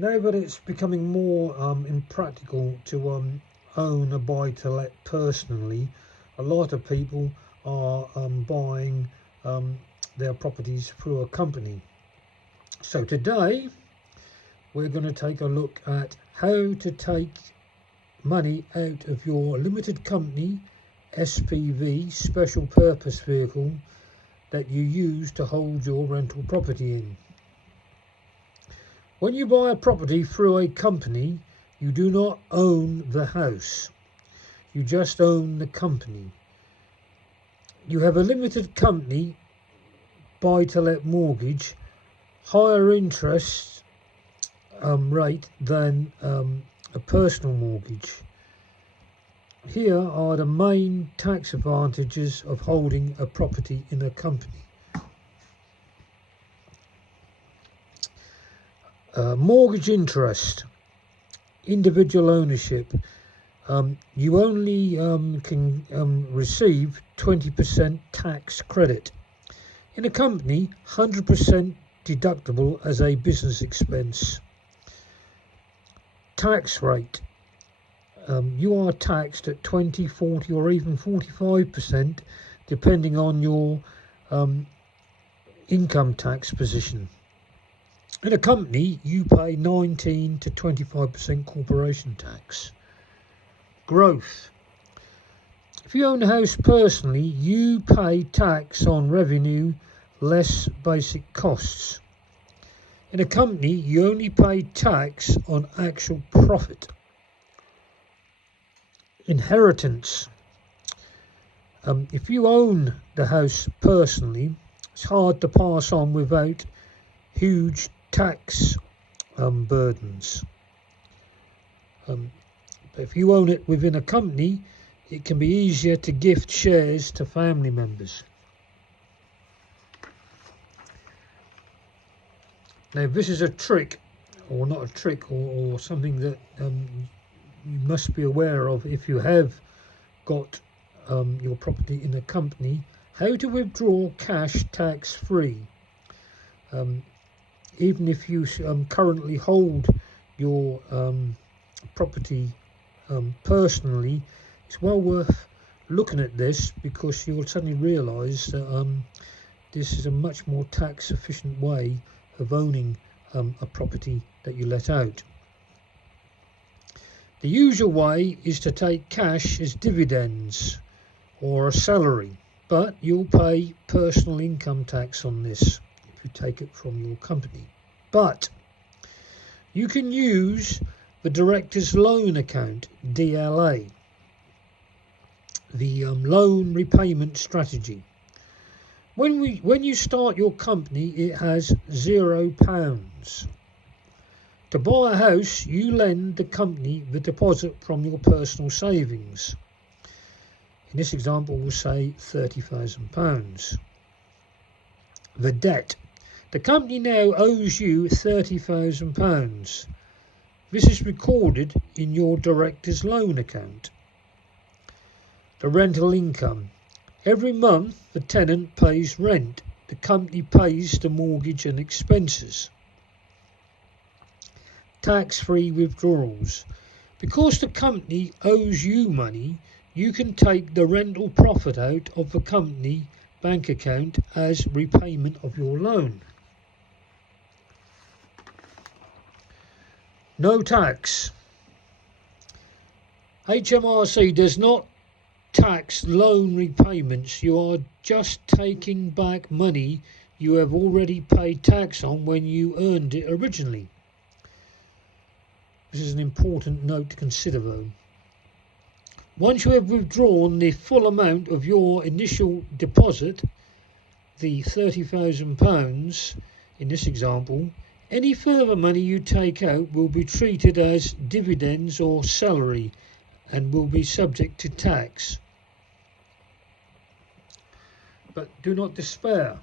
Now that it's becoming more impractical to own a buy-to-let personally, a lot of people are buying their properties through a company. So today we're going to take a look at how to take money out of your limited company SPV, special purpose vehicle, that you use to hold your rental property in. When you buy a property through a company, you do not own the house, you just own the company. You have a limited company buy-to-let mortgage, higher interest rate than a personal mortgage. Here are the main tax advantages of holding a property in a company. Mortgage interest, individual ownership. You only can receive 20% tax credit. In a company, 100% deductible as a business expense. Tax rate. You are taxed at 20, 40 or even 45% depending on your income tax position. In a company, you pay 19 to 25% corporation tax. Growth. If you own a house personally, you pay tax on revenue less basic costs. In a company, you only pay tax on actual profit. Inheritance. If you own the house personally, it's hard to pass on without huge tax burdens. But if you own it within a company, it can be easier to gift shares to family members. Now this is a trick, or not a trick, or something that you must be aware of if you have got your property in a company: how to withdraw cash tax free. Even if you currently hold your property personally, it's well worth looking at this, because you will suddenly realise that this is a much more tax efficient way of owning a property that you let out. The usual way is to take cash as dividends or a salary, but you'll pay personal income tax on this if you take it from your company. But you can use the Director's Loan Account, DLA, the loan repayment strategy. When you start your company, it has £0. To buy a house, you lend the company the deposit from your personal savings. In this example, we'll say £30,000. The debt. The company now owes you £30,000. This is recorded in your Director's Loan Account. The rental income. Every month the tenant pays rent. The company pays the mortgage and expenses. Tax-free withdrawals. Because the company owes you money, you can take the rental profit out of the company bank account as repayment of your loan. No tax. HMRC does not tax loan repayments. You are just taking back money you have already paid tax on when you earned it originally. This is an important note to consider though. Once you have withdrawn the full amount of your initial deposit, the £30,000 in this example, any further money you take out will be treated as dividends or salary and will be subject to tax. But do not despair.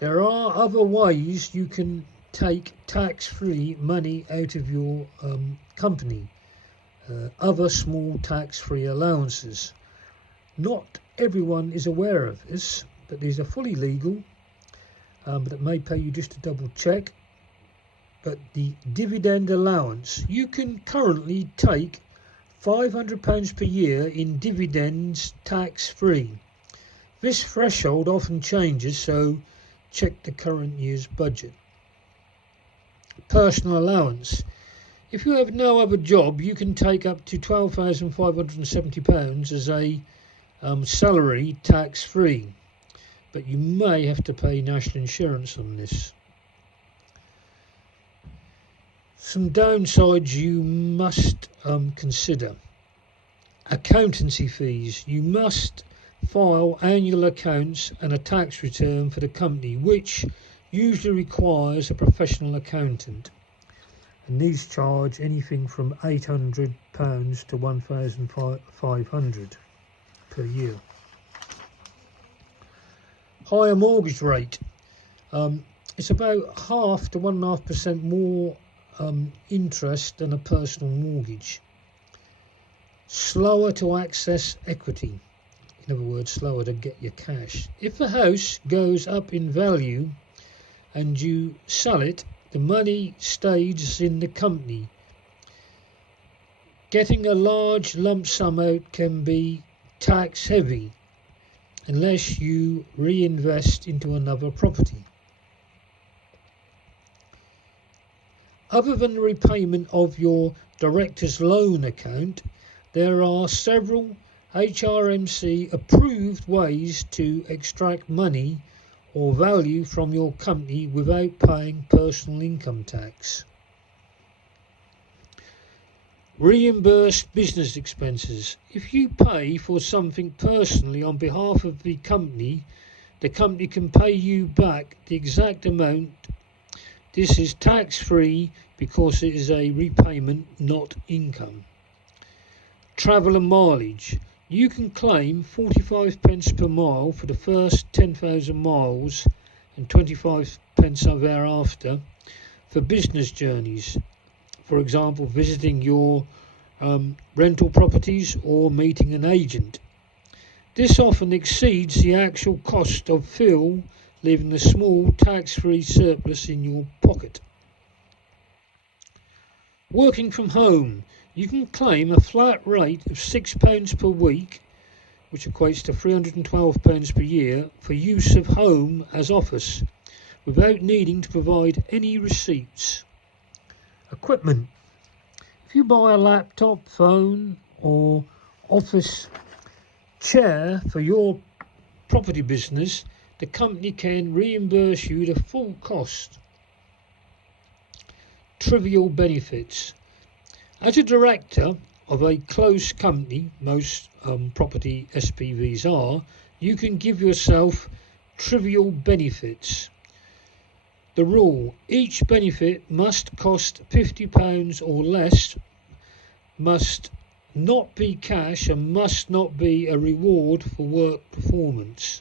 There are other ways you can take tax-free money out of your company. Other small tax-free allowances. Not everyone is aware of this, but these are fully legal, but it may pay you just to double check. at the dividend allowance. You can currently take £500 per year in dividends tax-free. This threshold often changes, so check the current year's budget. Personal allowance. If you have no other job, you can take up to £12,570 as a salary tax-free, but you may have to pay national insurance on this. Some downsides you must consider. Accountancy fees. You must file annual accounts and a tax return for the company, which usually requires a professional accountant. And these charge anything from £800 to £1,500 per year. Higher mortgage rate. It's about 0.5 to 1.5% more interest than a personal mortgage. Slower to access equity. In other words, slower to get your cash. If the house goes up in value and you sell it, the money stays in the company. Getting a large lump sum out can be tax heavy unless you reinvest into another property. Other than the repayment of your director's loan account, there are several HMRC approved ways to extract money or value from your company without paying personal income tax. Reimbursed business expenses. If you pay for something personally on behalf of the company can pay you back the exact amount. This is tax-free because it is a repayment, not income. Travel and mileage. You can claim 45p per mile for the first 10,000 miles and 25p thereafter for business journeys. For example, visiting your rental properties or meeting an agent. This often exceeds the actual cost of fuel, leaving a small tax-free surplus in your pocket. Working from home. You can claim a flat rate of £6 per week, which equates to £312 per year, for use of home as office, without needing to provide any receipts. Equipment. If you buy a laptop, phone or office chair for your property business, the company can reimburse you the full cost. Trivial benefits. As a director of a close company, most property SPVs are, you can give yourself trivial benefits. The rule: each benefit must cost £50 or less, must not be cash, and must not be a reward for work performance.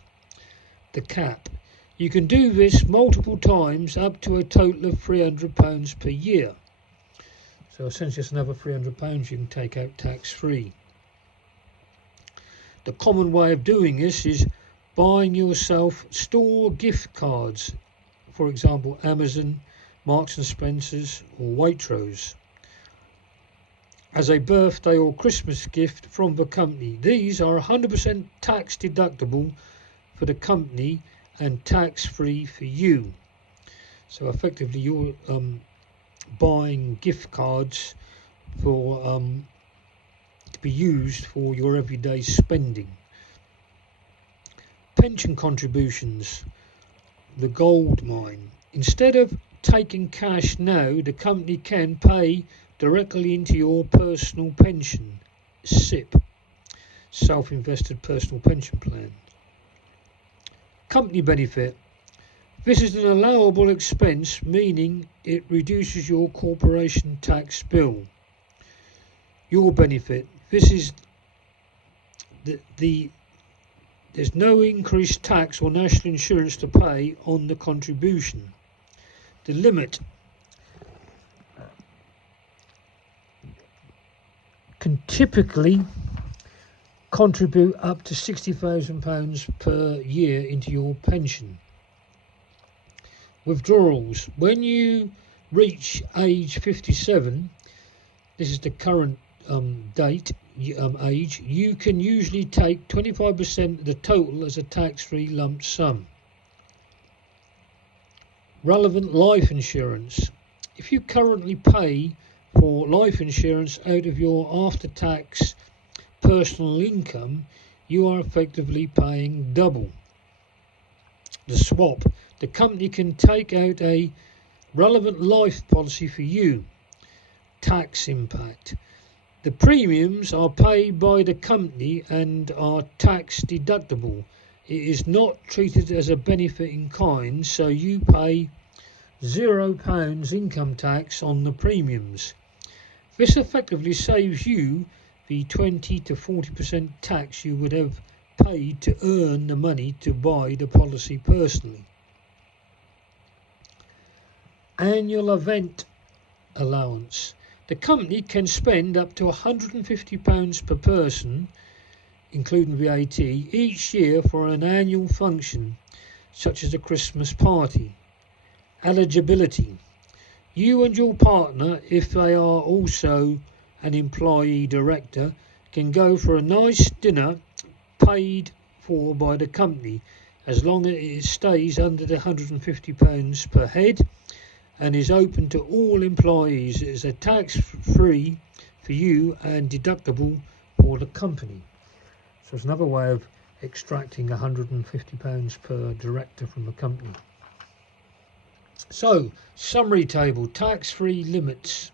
The cap: you can do this multiple times up to a total of £300 per year. So essentially it's another £300 you can take out tax-free. The common way of doing this is buying yourself store gift cards, for example Amazon, Marks and Spencer's or Waitrose, as a birthday or Christmas gift from the company. These are 100% tax deductible for the company and tax-free for you. So effectively you're buying gift cards for to be used for your everyday spending. Pension contributions, the gold mine. Instead of taking cash now, the company can pay directly into your personal pension, SIP, self-invested personal pension plan. Company benefit. This is an allowable expense, meaning it reduces your corporation tax bill. Your benefit. This is there's no increased tax or national insurance to pay on the contribution. The limit. Can typically contribute up to £60,000 per year into your pension. Withdrawals. When you reach age 57, this is the current age, you can usually take 25% of the total as a tax-free lump sum. Relevant life insurance. If you currently pay for life insurance out of your after-tax personal income, you are effectively paying double. The swap. The company can take out a relevant life policy for you. Tax impact. The premiums are paid by the company and are tax deductible. It is not treated as a benefit in kind, so you pay £0 income tax on the premiums. This effectively saves you the 20 to 40% tax you would have paid to earn the money to buy the policy personally. Annual event allowance. The company can spend up to £150 per person, including VAT, each year for an annual function, such as a Christmas party. Eligibility. You and your partner, if they are also an employee director, can go for a nice dinner paid for by the company, as long as it stays under the £150 per head and is open to all employees. It is a tax-free for you and deductible for the company. So it's another way of extracting £150 per director from the company. So, summary table, tax-free limits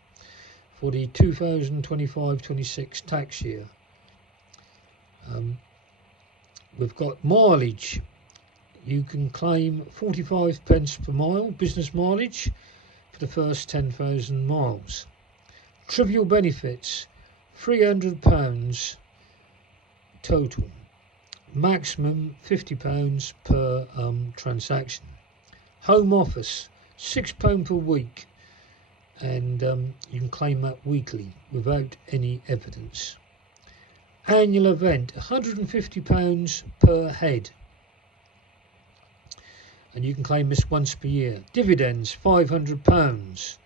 for the 2025-26 tax year. We've got mileage. You can claim 45 pence per mile, business mileage, for the first 10,000 miles. Trivial benefits, £300 total. Maximum £50 per transaction. Home office, £6 per week, and you can claim that weekly without any evidence. Annual event, £150 per head, and you can claim this once per year. Dividends, £500.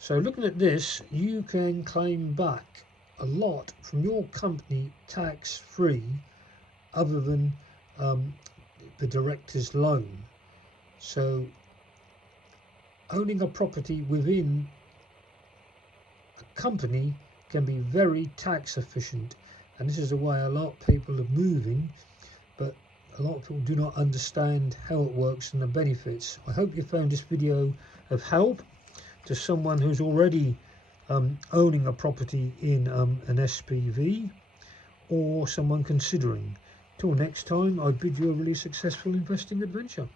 So looking at this, you can claim back a lot from your company tax-free, other than the director's loan. So owning a property within a company can be very tax efficient, and this is the way a lot of people are moving, but a lot of people do not understand how it works and the benefits. I hope you found this video of help to someone who's already owning a property in an SPV, or someone considering. Till next time, I bid you a really successful investing adventure.